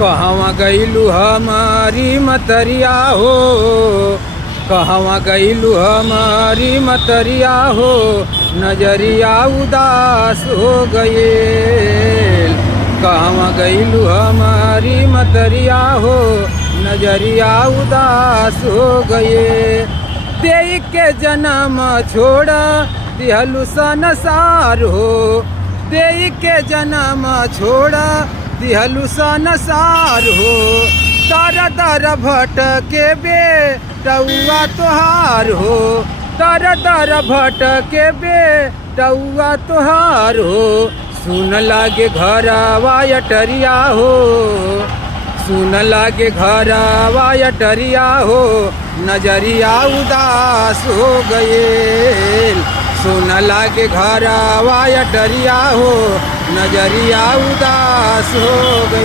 कहवा गईलू हमारी मतरिया हो, कहवा गईलू हमारी मतरिया हो, नजरिया उदास हो गए। कहवा गईलू हमारी मतरिया हो, नजरिया उदास हो गए। देई के जन्म छोड़ दिहलु संसार हो, देई के जन्म छोड़ दिहलु संसार हो। दर दर भटके बेटौआ तोहार हो, दर दर भटके बेटौआ तोहार हो। सुन लागे घरवा अटरिया हो, सुन लागे घरवा अटरिया हो, नजरिया उदास हो गए। सुन लागे घरवा अटरिया हो, नजरिया उदास हो गए।